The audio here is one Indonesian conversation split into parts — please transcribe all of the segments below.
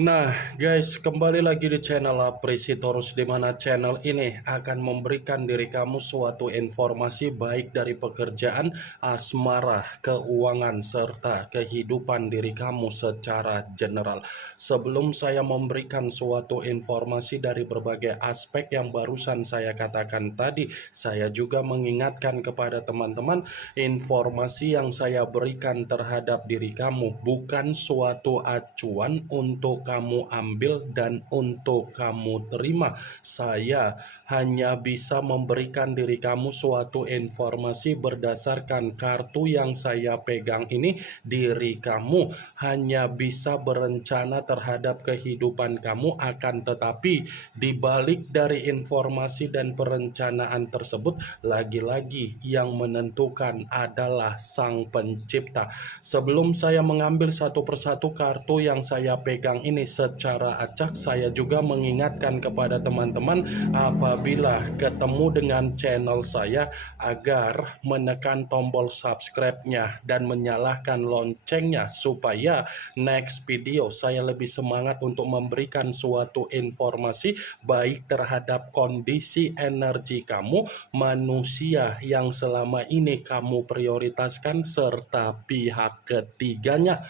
Nah guys, kembali lagi di channel Apresitorus, di mana channel ini akan memberikan diri kamu suatu informasi baik dari pekerjaan, asmara, keuangan, serta kehidupan diri kamu secara general. Sebelum saya memberikan suatu informasi dari berbagai aspek yang barusan saya katakan tadi, saya juga mengingatkan kepada teman-teman, informasi yang saya berikan terhadap diri kamu bukan suatu acuan untuk kamu ambil dan untuk kamu terima. Saya hanya bisa memberikan diri kamu suatu informasi berdasarkan kartu yang saya pegang ini. Diri kamu hanya bisa berencana terhadap kehidupan kamu, akan tetapi di balik dari informasi dan perencanaan tersebut, lagi-lagi yang menentukan adalah Sang Pencipta. Sebelum saya mengambil satu persatu kartu yang saya pegang ini secara acak, saya juga mengingatkan kepada teman-teman apabila ketemu dengan channel saya agar menekan tombol subscribe-nya dan menyalakan loncengnya supaya next video saya lebih semangat untuk memberikan suatu informasi baik terhadap kondisi energi kamu, manusia yang selama ini kamu prioritaskan, serta pihak ketiganya.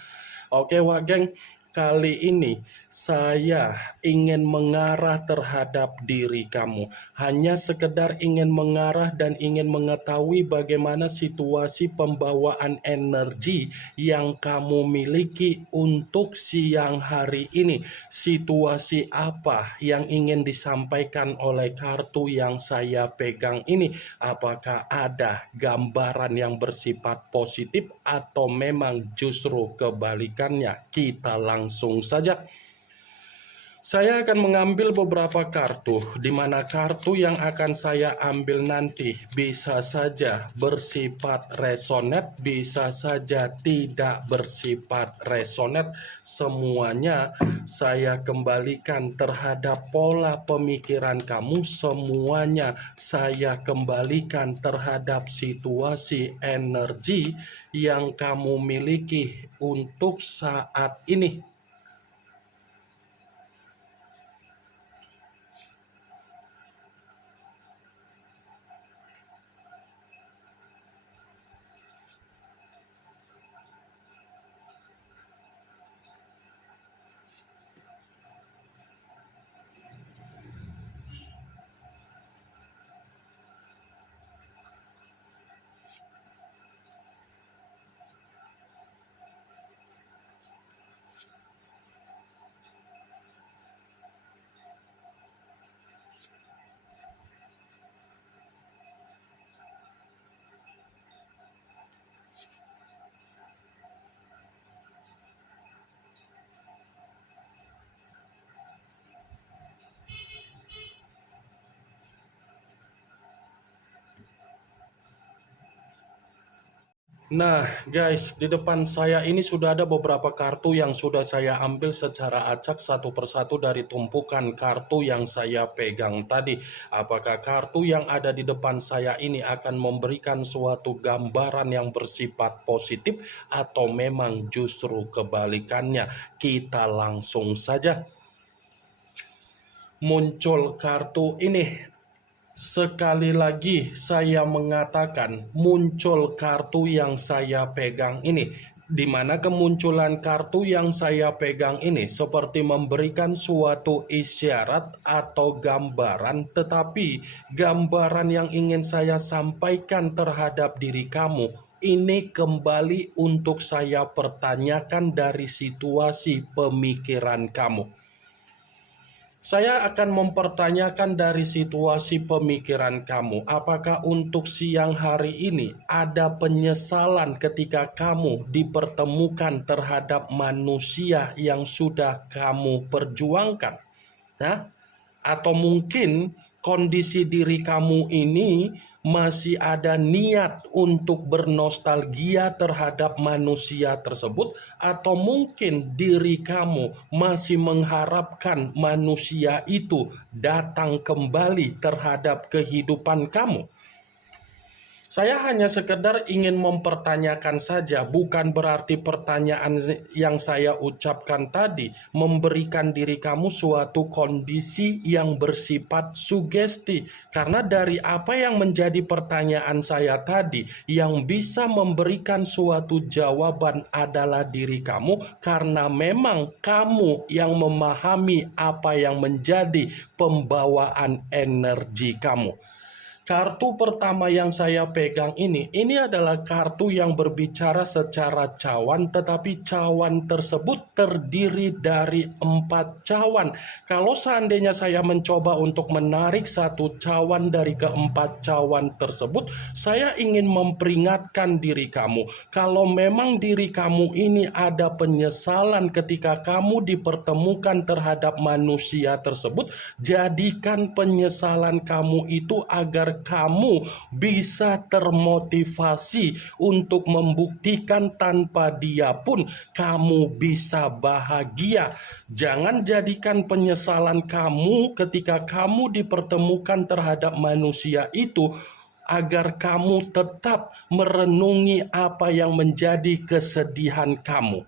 Oke wah geng, kali ini saya ingin mengarah terhadap diri kamu. Hanya sekedar ingin mengarah dan ingin mengetahui bagaimana situasi pembawaan energi yang kamu miliki untuk siang hari ini. Situasi apa yang ingin disampaikan oleh kartu yang saya pegang ini? Apakah ada gambaran yang bersifat positif atau memang justru kebalikannya? Kita langsung saja. Saya akan mengambil beberapa kartu, di mana kartu yang akan saya ambil nanti bisa saja bersifat resonate, bisa saja tidak bersifat resonate. Semuanya saya kembalikan terhadap pola pemikiran kamu, semuanya saya kembalikan terhadap situasi energi yang kamu miliki untuk saat ini. Nah guys, di depan saya ini sudah ada beberapa kartu yang sudah saya ambil secara acak satu persatu dari tumpukan kartu yang saya pegang tadi. Apakah kartu yang ada di depan saya ini akan memberikan suatu gambaran yang bersifat positif atau memang justru kebalikannya? Kita langsung saja. Muncul kartu ini. Sekali lagi saya mengatakan, muncul kartu yang saya pegang ini, di mana kemunculan kartu yang saya pegang ini seperti memberikan suatu isyarat atau gambaran, tetapi gambaran yang ingin saya sampaikan terhadap diri kamu ini kembali untuk saya pertanyakan dari situasi pemikiran kamu. Saya akan mempertanyakan dari situasi pemikiran kamu, apakah untuk siang hari ini ada penyesalan ketika kamu dipertemukan terhadap manusia yang sudah kamu perjuangkan? Nah, atau mungkin kondisi diri kamu ini masih ada niat untuk bernostalgia terhadap manusia tersebut, atau mungkin diri kamu masih mengharapkan manusia itu datang kembali terhadap kehidupan kamu. Saya hanya sekedar ingin mempertanyakan saja, bukan berarti pertanyaan yang saya ucapkan tadi memberikan diri kamu suatu kondisi yang bersifat sugesti. Karena dari apa yang menjadi pertanyaan saya tadi, yang bisa memberikan suatu jawaban adalah diri kamu, karena memang kamu yang memahami apa yang menjadi pembawaan energi kamu. Kartu pertama yang saya pegang ini adalah kartu yang berbicara secara cawan, tetapi cawan tersebut terdiri dari 4 cawan. Kalau seandainya saya mencoba untuk menarik satu cawan dari keempat cawan tersebut, saya ingin memperingatkan diri kamu, kalau memang diri kamu ini ada penyesalan ketika kamu dipertemukan terhadap manusia tersebut, jadikan penyesalan kamu itu agar kamu bisa termotivasi untuk membuktikan tanpa dia pun kamu bisa bahagia. Jangan jadikan penyesalan kamu ketika kamu dipertemukan terhadap manusia itu agar kamu tetap merenungi apa yang menjadi kesedihan kamu.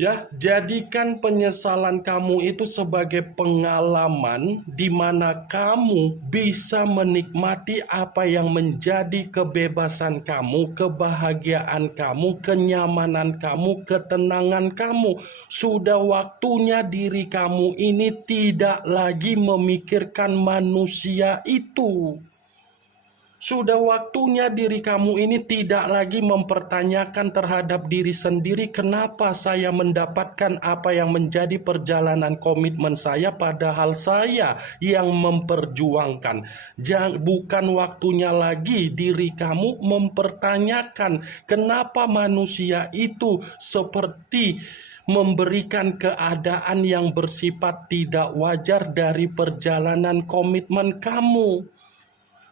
Ya, jadikan penyesalan kamu itu sebagai pengalaman di mana kamu bisa menikmati apa yang menjadi kebebasan kamu, kebahagiaan kamu, kenyamanan kamu, ketenangan kamu. Sudah waktunya diri kamu ini tidak lagi memikirkan manusia itu. Sudah waktunya diri kamu ini tidak lagi mempertanyakan terhadap diri sendiri, kenapa saya mendapatkan apa yang menjadi perjalanan komitmen saya padahal saya yang memperjuangkan. Bukan waktunya lagi diri kamu mempertanyakan kenapa manusia itu seperti memberikan keadaan yang bersifat tidak wajar dari perjalanan komitmen kamu.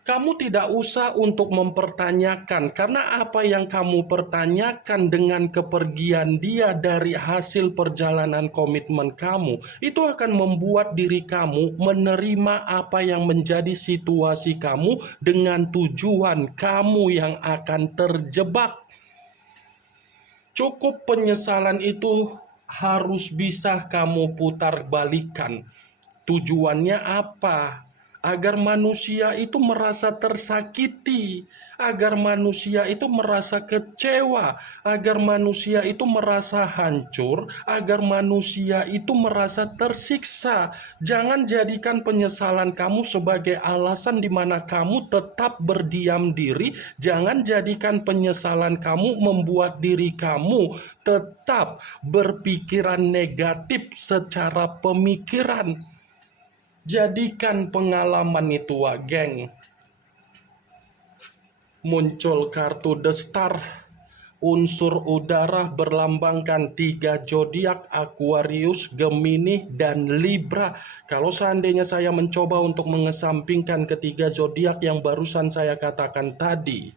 Kamu tidak usah untuk mempertanyakan, karena apa yang kamu pertanyakan dengan kepergian dia dari hasil perjalanan komitmen kamu, itu akan membuat diri kamu menerima apa yang menjadi situasi kamu dengan tujuan kamu yang akan terjebak. Cukup penyesalan itu harus bisa kamu putar balikan. Tujuannya apa? Agar manusia itu merasa tersakiti, agar manusia itu merasa kecewa, agar manusia itu merasa hancur, agar manusia itu merasa tersiksa. Jangan jadikan penyesalan kamu sebagai alasan di mana kamu tetap berdiam diri. Jangan jadikan penyesalan kamu membuat diri kamu tetap berpikiran negatif secara pemikiran. Jadikan pengalaman itu, geng. Muncul kartu The Star. Unsur udara berlambangkan 3 zodiak, Aquarius, Gemini, dan Libra. Kalau seandainya saya mencoba untuk mengesampingkan ketiga zodiak yang barusan saya katakan tadi,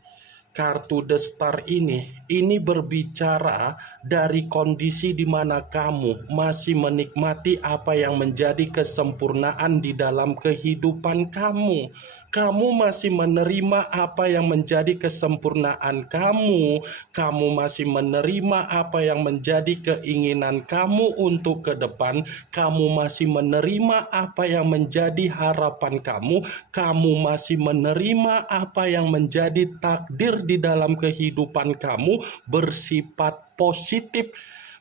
kartu The Star ini berbicara dari kondisi di mana kamu masih menikmati apa yang menjadi kesempurnaan di dalam kehidupan kamu. Kamu masih menerima apa yang menjadi kesempurnaan kamu. Kamu masih menerima apa yang menjadi keinginan kamu untuk ke depan. Kamu masih menerima apa yang menjadi harapan kamu. Kamu masih menerima apa yang menjadi takdir di dalam kehidupan kamu bersifat positif.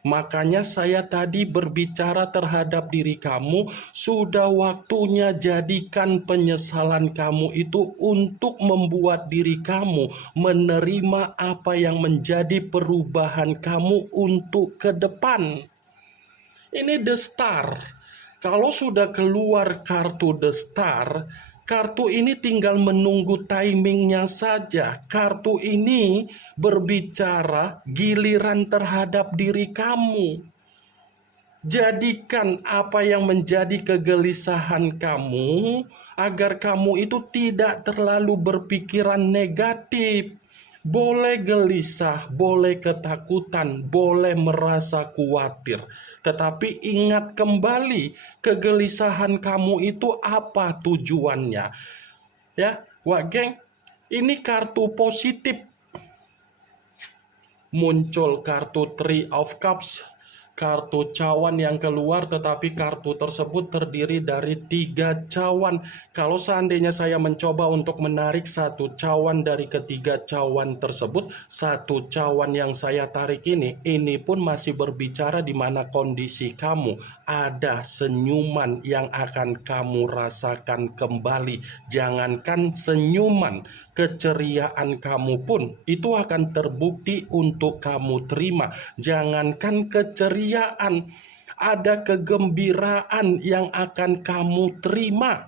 Makanya saya tadi berbicara terhadap diri kamu, sudah waktunya jadikan penyesalan kamu itu untuk membuat diri kamu menerima apa yang menjadi perubahan kamu untuk ke depan. Ini The Star. Kalau sudah keluar kartu The Star, kartu ini tinggal menunggu timingnya saja. Kartu ini berbicara giliran terhadap diri kamu. Jadikan apa yang menjadi kegelisahan kamu agar kamu itu tidak terlalu berpikiran negatif. Boleh gelisah, boleh ketakutan, boleh merasa khawatir. Tetapi ingat kembali, kegelisahan kamu itu apa tujuannya? Ya, wah geng, Ini kartu positif. Muncul kartu Three of Cups, kartu cawan yang keluar, tetapi kartu tersebut terdiri dari 3 cawan. Kalau seandainya saya mencoba untuk menarik satu cawan dari ketiga cawan tersebut, satu cawan yang saya tarik ini pun masih berbicara di mana kondisi kamu. Ada senyuman yang akan kamu rasakan kembali. Jangankan senyuman, keceriaan kamu pun itu akan terbukti untuk kamu terima. Jangankan keceriaan, ada kegembiraan yang akan kamu terima.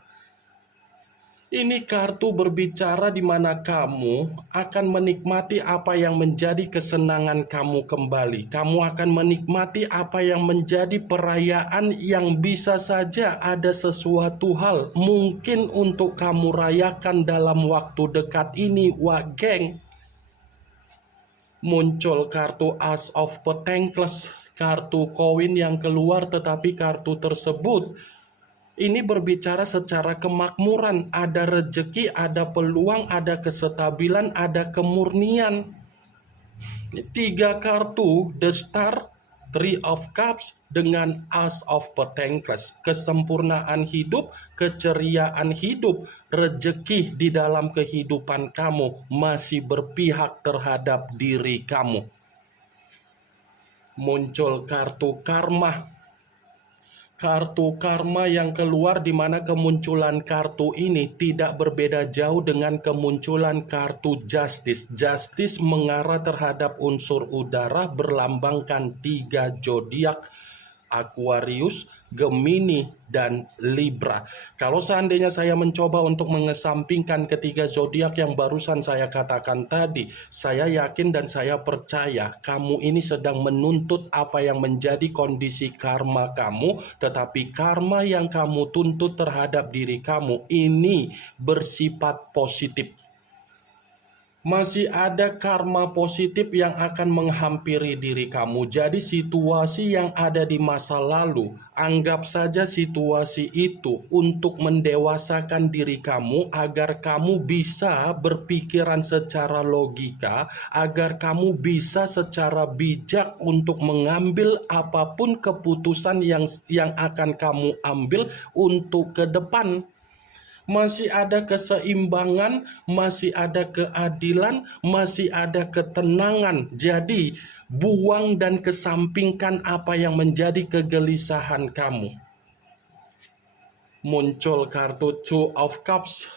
Ini kartu berbicara di mana kamu akan menikmati apa yang menjadi kesenangan kamu kembali. Kamu akan menikmati apa yang menjadi perayaan yang bisa saja ada sesuatu hal mungkin untuk kamu rayakan dalam waktu dekat ini, wak geng. Muncul kartu Ace of Pentacles, kartu koin yang keluar, tetapi kartu tersebut ini berbicara secara kemakmuran, ada rezeki, ada peluang, ada kestabilan, ada kemurnian. 3 kartu, The Star, Three of Cups, dengan Ace of Pentacles. Kesempurnaan hidup, keceriaan hidup, rezeki di dalam kehidupan kamu masih berpihak terhadap diri kamu. Muncul kartu karma. Kartu karma yang keluar di mana kemunculan kartu ini tidak berbeda jauh dengan kemunculan kartu justice. Justice mengarah terhadap unsur udara berlambangkan 3 zodiak, Aquarius, Gemini, dan Libra. Kalau seandainya saya mencoba untuk mengesampingkan ketiga zodiak yang barusan saya katakan tadi, saya yakin dan saya percaya kamu ini sedang menuntut apa yang menjadi kondisi karma kamu, tetapi karma yang kamu tuntut terhadap diri kamu ini bersifat positif. Masih ada karma positif yang akan menghampiri diri kamu. Jadi situasi yang ada di masa lalu, anggap saja situasi itu untuk mendewasakan diri kamu agar kamu bisa berpikiran secara logika, agar kamu bisa secara bijak untuk mengambil apapun keputusan yang akan kamu ambil untuk ke depan. Masih ada keseimbangan, masih ada keadilan, masih ada ketenangan. Jadi, buang dan kesampingkan apa yang menjadi kegelisahan kamu. Muncul kartu Two of Cups,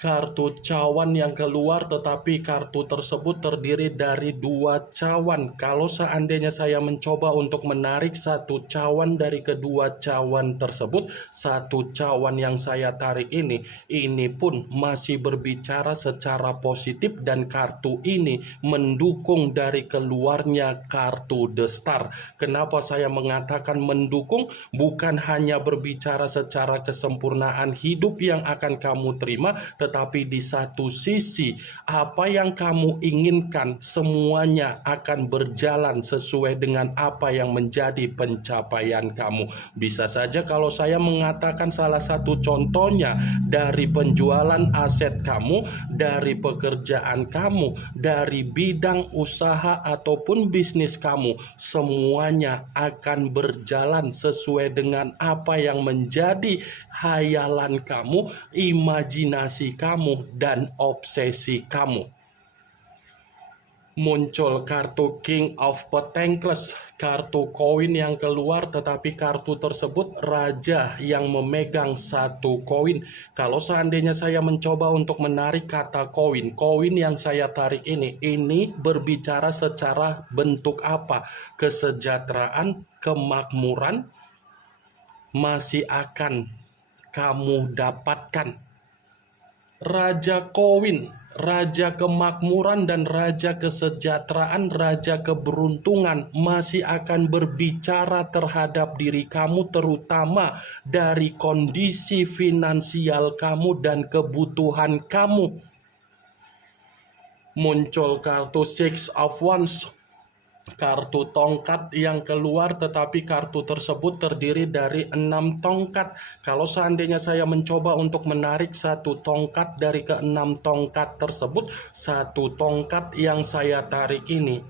kartu cawan yang keluar, tetapi kartu tersebut terdiri dari 2 cawan. Kalau seandainya saya mencoba untuk menarik satu cawan dari kedua cawan tersebut, satu cawan yang saya tarik ini pun masih berbicara secara positif, dan kartu ini mendukung dari keluarnya kartu The Star. Kenapa saya mengatakan mendukung? Bukan hanya berbicara secara kesempurnaan hidup yang akan kamu terima, tetapi di satu sisi apa yang kamu inginkan semuanya akan berjalan sesuai dengan apa yang menjadi pencapaian kamu. Bisa saja kalau saya mengatakan salah satu contohnya dari penjualan aset kamu, dari pekerjaan kamu, dari bidang usaha ataupun bisnis kamu, semuanya akan berjalan sesuai dengan apa yang menjadi hayalan kamu, imajinasi kamu, dan obsesi kamu. Muncul kartu King of Pentacles, kartu koin yang keluar, tetapi kartu tersebut raja yang memegang satu koin. Kalau seandainya saya mencoba untuk menarik kata koin yang saya tarik ini berbicara secara bentuk apa? Kesejahteraan, kemakmuran masih akan kamu dapatkan. Raja koin, raja kemakmuran, dan raja kesejahteraan, raja keberuntungan masih akan berbicara terhadap diri kamu, terutama dari kondisi finansial kamu dan kebutuhan kamu. Muncul kartu Six of Wands, kartu tongkat yang keluar, tetapi kartu tersebut terdiri dari 6 tongkat. Kalau seandainya saya mencoba untuk menarik satu tongkat dari ke-6 tongkat tersebut, satu tongkat yang saya tarik ini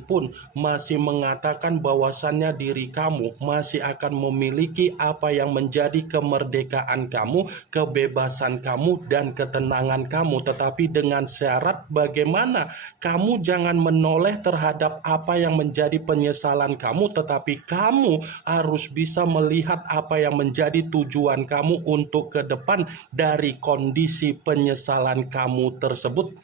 pun masih mengatakan bahwasannya diri kamu masih akan memiliki apa yang menjadi kemerdekaan kamu, kebebasan kamu, dan ketenangan kamu. Tetapi dengan syarat bagaimana? Kamu jangan menoleh terhadap apa yang menjadi penyesalan kamu, tetapi kamu harus bisa melihat apa yang menjadi tujuan kamu untuk ke depan dari kondisi penyesalan kamu tersebut.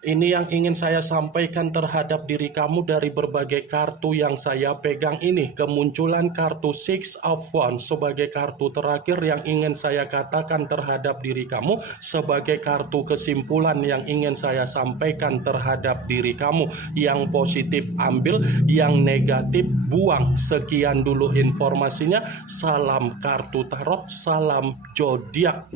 Ini yang ingin saya sampaikan terhadap diri kamu dari berbagai kartu yang saya pegang ini. Kemunculan kartu Six of Wands sebagai kartu terakhir yang ingin saya katakan terhadap diri kamu, sebagai kartu kesimpulan yang ingin saya sampaikan terhadap diri kamu. Yang positif ambil, yang negatif buang. Sekian dulu informasinya. Salam kartu tarot, salam zodiak.